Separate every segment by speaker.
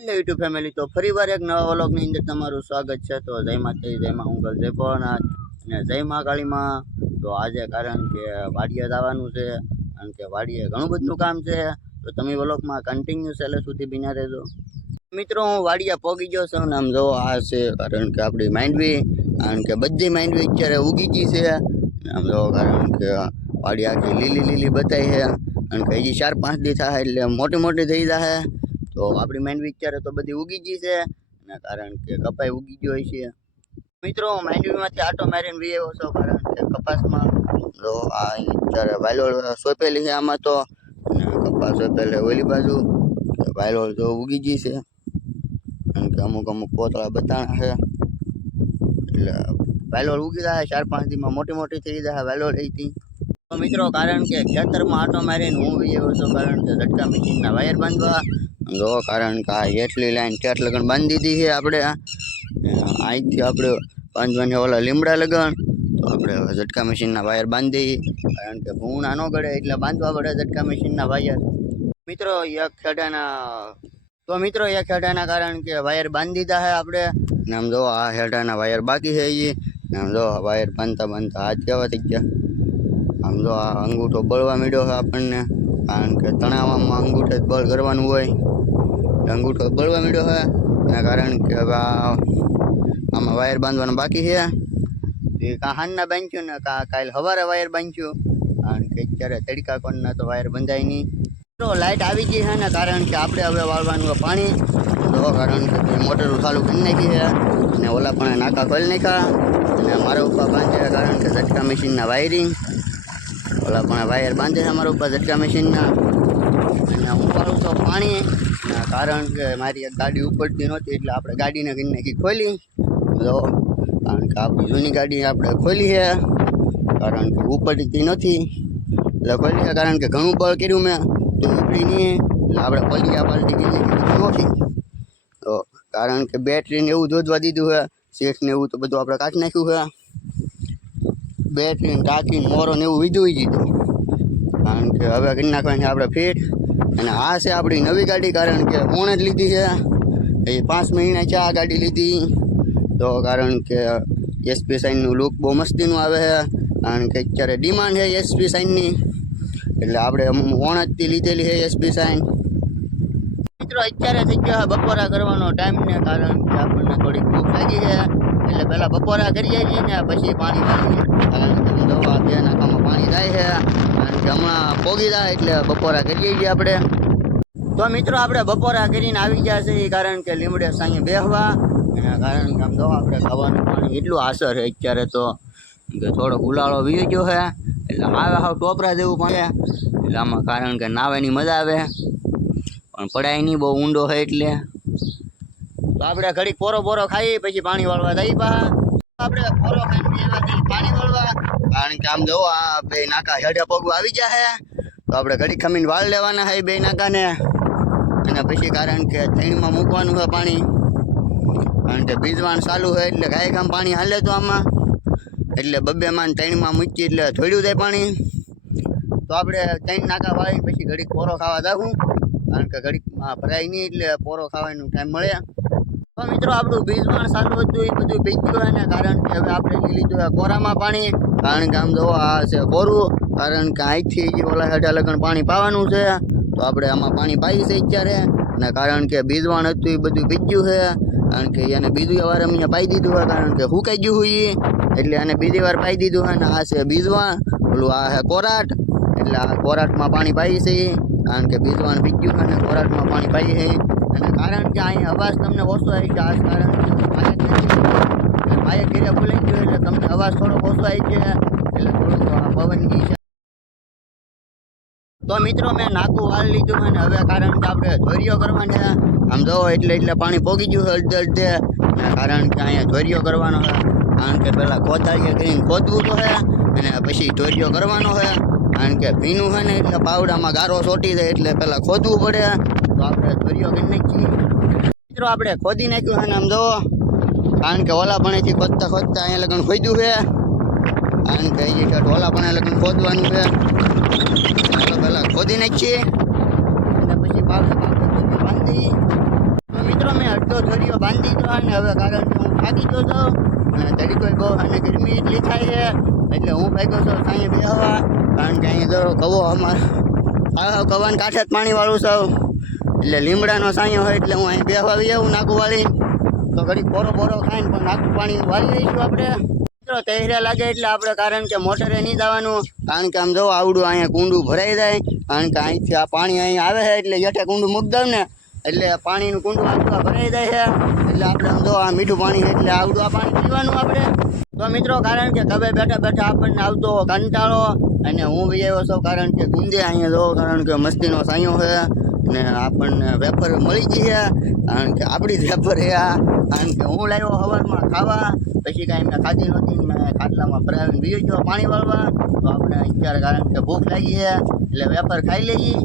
Speaker 1: Hello YouTube family તો ફરીવાર એક નવા વ્લોગની અંદર તમારું સ્વાગત છે. તો જય માતાજી, જય મા ઉંગલ જય ભવનાથ અને જય મા કાળીમાં. તો આજે કારણ કે વાડીએ જવાનું છે, કારણ કે વાડીએ ઘણું બધું કામ છે. તો તમે વ્લોગમાં કન્ટિન્યુ છેલ્લે સુધી બિના રહેજો. મિત્રો, હું વાડીએ પોગી ગયો છું અને આમ જો આ છે કારણ કે આપણી માંડવી. કારણ કે બધી માંડવી અત્યારે ઉગી ગઈ છે. અને આમ જો કારણ કે વાડી આખી લીલી લીલી બતાવી છે. કારણ કે હજી ચાર પાંચ દી થાય એટલે મોટી મોટી થઈ જાય. તો આપણી માંડવી અત્યારે તો બધી ઉગી ગઈ છે. અને કારણ કે કપાઈ ઉગી ગયો છે. મિત્રો માંડવીમાંથી આટો મારીને વી આવ્યો છો કારણ કે કપાસમાં તો આ અત્યારે વાયલોળ સોંપેલી છે આમાં તો કપાસ સોંપેલી ઓલી બાજુ વાયલોળ તો ઉગી ગઈ છે. કારણ કે અમુક અમુક પોતળા બતાણા છે. એટલે વાયલોળ ઉગી જાય ચાર પાંચ દીમાં મોટી મોટી થઈ જાય વાયલોળ રહી હતી તો મિત્રો, કારણ કે ખેતરમાં આટો મારીને હું વી આવ્યો છું કારણ કે ઝટકા મશીનના વાયર બાંધવા જો, કારણ કે આ એટલી લાઈન ઠેઠ લગન બાંધી દીધી છે આપણે અહીંથી આપણે બાંધવાની ઓલા લીમડા લગન, તો આપણે ઝટકા મશીનના વાયર બાંધી કારણ કે ભૂણા ન ગળે એટલે બાંધવા પડે ઝટકા મશીનના વાયર. મિત્રો એક ખેડાના, તો મિત્રો એક ખેડાના કારણ કે વાયર બાંધી દીધા છે આપણે. ને આમ જો, આ હેડાના વાયર બાકી છે એ ને આમ જો વાયર બાંધતા બાંધતા હાથ કેવા થઈ ગયા. આમ જો, આ અંગૂઠો બળવા માંડ્યો છે આપણને. કારણ કે તણાવમાં અંગૂઠે બળ કરવાનું હોય. અંગૂઠો બળવા માંડ્યો છે એના કારણ કે હવે આ આમાં વાયર બાંધવાનું બાકી છે. એ કાં હાનના બાંધ્યું ને કાં કાલ સવારે વાયર બાંધ્યું. કારણ કે અત્યારે તડકા કોણના તો વાયર બંધાય નહીં. તો લાઇટ આવી ગઈ છે ને કારણ કે આપણે હવે વાળવાનું છે પાણી. તો કારણ કે તે મોટર ચાલુ કરી નાખી છે. અને ઓલા પણ નાકા ખોલી નાખ્યા. અને મારા ઉપર બાંધે છે કારણ કે ઝટકા મશીનના વાયરિંગ. ઓલા પણ વાયર બાંધે છે અમારા ઉપર ઝટકા મશીનના. અને હું વાળું તો પાણી. ને કારણ કે મારી એક ગાડી ઉપડતી નહોતી, એટલે આપણે ગાડીને કરી નાખી ખોલી. જો કારણ કે આપણી જૂની ગાડી આપણે ખોલી છે, કારણ કે ઉપડતી નથી. એટલે ખોલી છે, કારણ કે ઘણું બળ કર્યું મેં, તો ઉપડી નહીં. એટલે આપણે આ પાલટી કરી નાખી તો કારણ કે બેટરીને એવું જોધવા દીધું છે સીટ ને એવું તો બધું આપણે કાઢી નાખ્યું છે. બેટરીને કાકીને મોરોને એવું વિધું દીધું. કારણ કે હવે કરી નાખવાની આપણે ફીટ. અને આ છે આપણી નવી ગાડી, કારણ કે કોણે જ લીધી છે. એ પાંચ મહિના છે આ ગાડી લીધી. તો કારણ કે એસપી સાઇનનું લુક બહુ મસ્તીનું આવે છે. કારણ કે અત્યારે ડિમાન્ડ છે એસપી સાઇનની એટલે આપણે ઓણજથી લીધેલી છે એસપી સાઇન મિત્રો, અત્યારે થઈ ગયો બપોરા કરવાનો ટાઈમ ને, કારણ કે આપણને થોડીક ભૂખ લાગી છે. પહેલા બપોરા કરીએ જઈએ ને પછી પાણી વાળીએ. દવા બે નાકામાં પાણી થાય છે. કારણ કે હમણાં પોગી જાય એટલે બપોરા કરીએ છીએ આપણે. તો મિત્રો, આપણે બપોરા કરીને આવી ગયા છે એ કારણ કે લીમડે સાંજે બેહવા. એના કારણ કે આમ દવા આપણે ખાવાનું પાણી એટલું આસર છે અત્યારે તો. કે થોડો ઉલાળો વી ગયો છે. એટલે આવે હાવ ટોપરા જેવું પડે. એટલે આમાં કારણ કે નાવાની મજા આવે. પણ પડાય નહીં, બહુ ઊંડો છે એટલે. તો આપણે ઘડીક પોરો પોરો ખાઈ, પછી પાણી વાળવા દઈ પા આપણે પોરો ખાઈ પાણી વાળવા. કારણ કે આમ જો, આ બે નાકા હેડે પગું આવી જાય તો આપણે ઘડીક ખમીને વાળ લેવાના હે બે નાકાને. અને પછી કારણ કે ત્રણમાં મૂકવાનું છે પાણી. કારણ કે બીજવાણ ચાલુ હોય એટલે ગાય ગામ પાણી હાલે તો આમાં. એટલે બબ્બે માં ત્રણમાં મૂકી એટલે થોડ્યું જાય પાણી. તો આપણે ત્રણ નાકા વાળી પછી ઘડીક પોરો ખાવા જાવું કારણ કે ઘડીકમાં ભરાય નહીં એટલે પોરો ખાવાનો ટાઈમ મળે. તો મિત્રો આપણું બીજવાણ સારું હતું, એ બધું ભીજ્યું અને કારણ કે હવે આપણે લીધું આ કોરામાં પાણી, કારણ કે આમ જો આ છે કોરું, કારણ કે અહીંથી જે ઓલા હેઠા લગન પાણી પાવાનું છે, તો આપણે આમાં પાણી પાઈ છે અત્યારે, અને કારણ કે બીજવાણ હતું, એ બધું ભીગ્યું છે, કારણ કે એને બીજી વાર અમે પાઈ દીધું હોય કારણ કે હુકાઈ ગયું હોય. એટલે એને બીજી વાર પાઈ દીધું હોય અને આ છે બીજવાણ ઓલું આ છે કોરાટ, એટલે આ કોરાટમાં પાણી પાઈ છે કારણ કે બીજવાણ ભીજ્યું હોય ને કોરાટમાં પાણી પાઈ છે અને કારણ કે અહીં અવાજ તમને ઓછો આવી છે આ કારણ કે માયક નથી. ઘેરે ભૂલી ગયો એટલે તમને અવાજ થોડોક ઓછો આવી છે એટલે થોડુંક આ પવનની છે. તો મિત્રો, મેં નાકું વાળ લીધું અને હવે કારણ કે આપણે ધોરીઓ કરવાની આમ જો એટલે એટલે પાણી પોગી ગયું અડધે અડધે. કારણ કે અહીંયા ધોરીઓ કરવાનો છે. કારણ કે પહેલાં ખોદાળીએ કરીને ખોદવું તો છે. અને પછી ધોરીઓ કરવાનો છે. કારણ કે ભીનું છે ને, એટલે પાવડામાં ગારો ચોટી જાય એટલે પહેલાં ખોદવું પડે. તો આપણે ધોરીઓ કરી નાખીએ. મિત્રો, આપણે ખોદી નાખ્યું છે ને આમ જો કારણ કે ઓલા પાણીથી ખોદતા ખોદતા અહીંયા લગન ખોદ્યું છે. કારણ કે અહીં ઠેઠ ઓલા પણ લગન ખોદવાનું છે. પહેલાં ખોદી નાખીએ. અને પછી પાવડે બાંધી તો મિત્રો, મેં અડધો થરિયો બાંધી દીધો અને હવે કારણ કે હું થાકી ગયો છું. અને તરીકો બહુ અને ગરમી એટલી થાય છે. એટલે હું ભાગ્યો છું બે બેહવા. કારણ કે અહીંયા જો કવો અમારે કવાન કાંઠે જ પાણીવાળું છું. એટલે લીમડાનો સાંયો હોય એટલે હું અહીં બેહવા આવી નાકું વાળી તો ઘડીક પોરો પોરો ખાઈને પણ નાકું પાણી વાળી દઈશું આપણે. મિત્રો તહેરા લાગે એટલે આપણે, કારણ કે મોટરે નહીં જવાનું, કારણ કે આમ જો આવડું અહીંયા કુંડું ભરાઈ જાય, કારણ કે અહીંથી આ પાણી અહીં આવે છે, એટલે જેઠે કુંડું મૂકી દઉં ને, એટલે પાણીનું કુંડું આટલું ભરાઈ જાય છે. એટલે આપણે આમ જો આ મીઠું પાણી એટલે આવડું આ પાણી પીવાનું આપણે. તો મિત્રો, કારણ કે ઘરે બેઠા બેઠા આપણને આવતો કંટાળો, અને હું બી આવ્યો છું, કારણ કે ગુંદે અહીંયા જો કારણ કે મસ્તીનો સાંયો છે. ને આપણને વેફર મળી છે કારણ કે આપણી જ વેફર છે આ. કારણ કે હું લાવ્યો સવારમાં ખાવા, પછી કાંઈ મેં ખાધી નહોતી મેં ખાટલામાં ભરાવીને બીજો ગયો પાણી વાળવા. તો આપણે અત્યારે કારણ કે ભૂખ લાગી છે, એટલે વેફર ખાઈ લઈએ.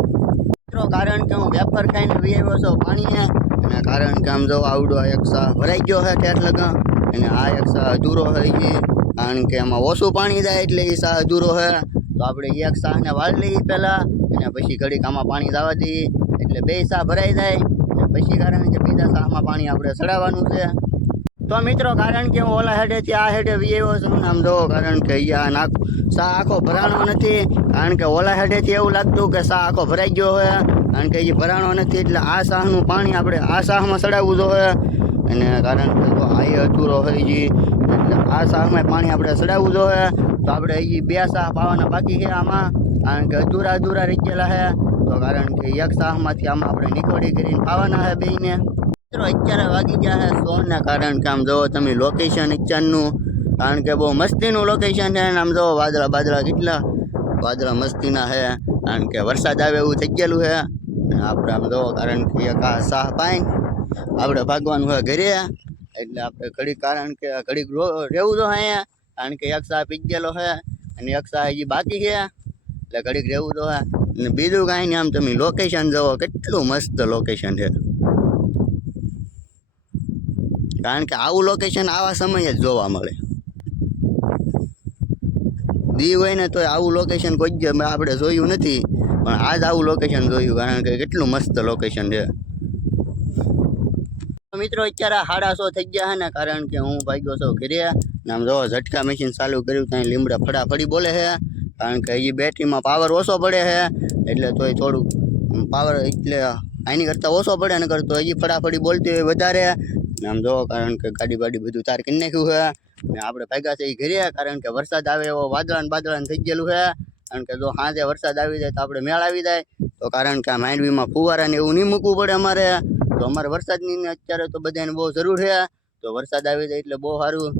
Speaker 1: મિત્રો, કારણ કે હું વેફર ખાઈને વી આવ્યો છું પાણીએ, અને કારણ કે આમ જો આવડો આ એક સા ભરાઈ ગયો છે ઠેઠ લગા, અને આ એક સા અધૂરો હોય છે કારણ કે એમાં ઓછું પાણી જાય એટલે એ સા અધૂરો છે. તો આપણે એક સાહને વાળી લઈએ પહેલાં, અને પછી ઘડીક આમાં પાણી જવા દઈએ એટલે બે સા ભરાઈ જાય. પછી કારણ કે બીજા સાહમાં પાણી આપણે ચડાવવાનું છે. તો મિત્રો, કારણ કે હું ઓલા હેડેથી આ હેડે વી આવ્યો છું ને આમ જો, કારણ કે અહીંયા નાખ સા આખો ભરાણો નથી. કારણ કે ઓલા હેડેથી એવું લાગતું કે સા આખો ભરાઈ ગયો હોય. કારણ કે એ ભરાણો નથી, એટલે આ શાહનું પાણી આપણે આ શાહમાં ચડાવવું જોઈએ. અને કારણ કે તો એ અધૂરો હોય છે એટલે આ શાહમાં પાણી આપણે ચડાવવું જોઈએ. તો આપણે અહીં બે શાહ પાવાના બાકી છે આમાં. કારણ કે અધૂરા અધૂરા રહી ગયેલા છે. કારણ કે એક શાહમાંથી આમાં આપણે નીકળી કરીને ખાવાના છે બેને મિત્રો, અત્યારે વાગી ગયા છે સોના કારણ કે આમ જોવો તમે લોકેશન અત્યારનું, કારણ કે બહુ મસ્તીનું લોકેશન છે આમ જોવો વાદળા બાદળા કેટલા, વાદળા મસ્તીના છે કારણ કે વરસાદ આવે એવું થઈ ગયેલું છે આપણે આમ જોવો કારણ કે એક આ શાહ પાઈ આપણે ભાગવાનું હોય ઘરે. એટલે આપણે ઘડીક કારણ કે ઘડીક રહેવું તો અહીંયા કારણ કે શાહ પી ગયેલો છે અને એક શાહ હજી બાકી છે એટલે ઘડીક રહેવું તો છે અને બીજું કાંઈ નહીં, આમ તમે લોકેશન જુઓ કેટલું મસ્ત લોકેશન છે. કારણ કે આવું લોકેશન આવા સમયે જ જોવા મળે. દીવ હોય ને તો આવું લોકેશન કોઈ જ આપણે જોયું નથી, પણ આજ આવું લોકેશન જોયું, કારણ કે કેટલું મસ્ત લોકેશન છે. મિત્રો, અત્યારે સાડા સો થઈ ગયા છે ને, કારણ કે હું ભાગ્યો છું ઘરે આમ જો ઝટકા મશીન ચાલુ કર્યું ત્યાં લીમડા ફડાફડી બોલે છે. કારણ કે એ બેટરીમાં પાવર ઓછો પડે છે, એટલે તોય થોડુંક પાવર એટલે આની કરતાં ઓછો પડે ને કરતો હજી ફટાફડી બોલતી હોય વધારે. આમ જો કારણ કે ગાડી બાડી બધું તાર કરી નાખ્યું છે. ને આપણે ભેગા છે એ ઘરે, કારણ કે વરસાદ આવે એવો વાદળાને બાદળાને થઈ ગયેલું છે. કારણ કે જો સાંજે વરસાદ આવી જાય તો આપણે મેળ આવી જાય. તો કારણ કે આ માંડવીમાં ફુવારા ને એવું નહીં મૂકવું પડે અમારે. તો અમારે વરસાદની અત્યારે તો બધાને બહુ જરૂર છે. તો વરસાદ આવી જાય એટલે બહુ સારું.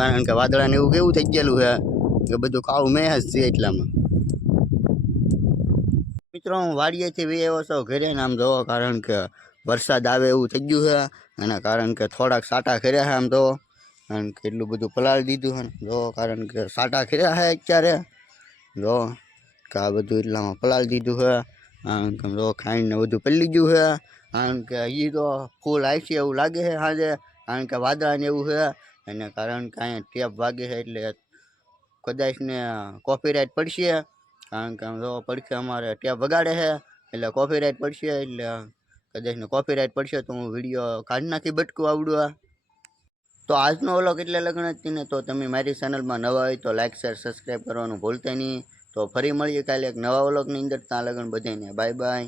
Speaker 1: કારણ કે વાદળાને એવું કેવું થઈ ગયેલું છે. કે બધું કાળું મેં જ છે એટલામાં. મિત્રો, હું વાડીએથી વી આવ્યો છું ને આમ જોવો કારણ કે વરસાદ આવે એવું થઈ ગયું છે એના કારણ કે થોડાક સાટા કર્યા છે આમ તો કારણ કે એટલું બધું પલાળી દીધું છે જો કારણ કે સાટા કર્યા છે અત્યારે. જો કે આ બધું એટલામાં પલાળી દીધું છે કારણ કે જો ખાઈને બધું પલળી ગયું છે કારણ કે હજી તો ફૂલ આવશે એવું લાગે છે સાંજે કારણ કે વાદળા ને એવું છે, અને કારણ કે અહીંયા ટેપ વાગે છે એટલે કદાચ ને કોપીરાઇટ પડશે, કારણ કે જો પડખે અમારે ટેપ વગાડે છે, એટલે કોપીરાઇટ પડશે, એટલે કદાચ ને કોપીરાઇટ પડશે તો હું વીડિયો કાઢી નાખી બટકું આવડું તો આજનો ઓલો એટલે લગ્ન હતી ને તો તમે મારી ચેનલમાં નવા હોય તો લાઇક શેર સબસ્ક્રાઈબ કરવાનું ભૂલતા નહીં. તો ફરી મળીએ કાલે એક નવા ઓલોકની અંદર. ત્યાં લગ્ન બધાને બાય બાય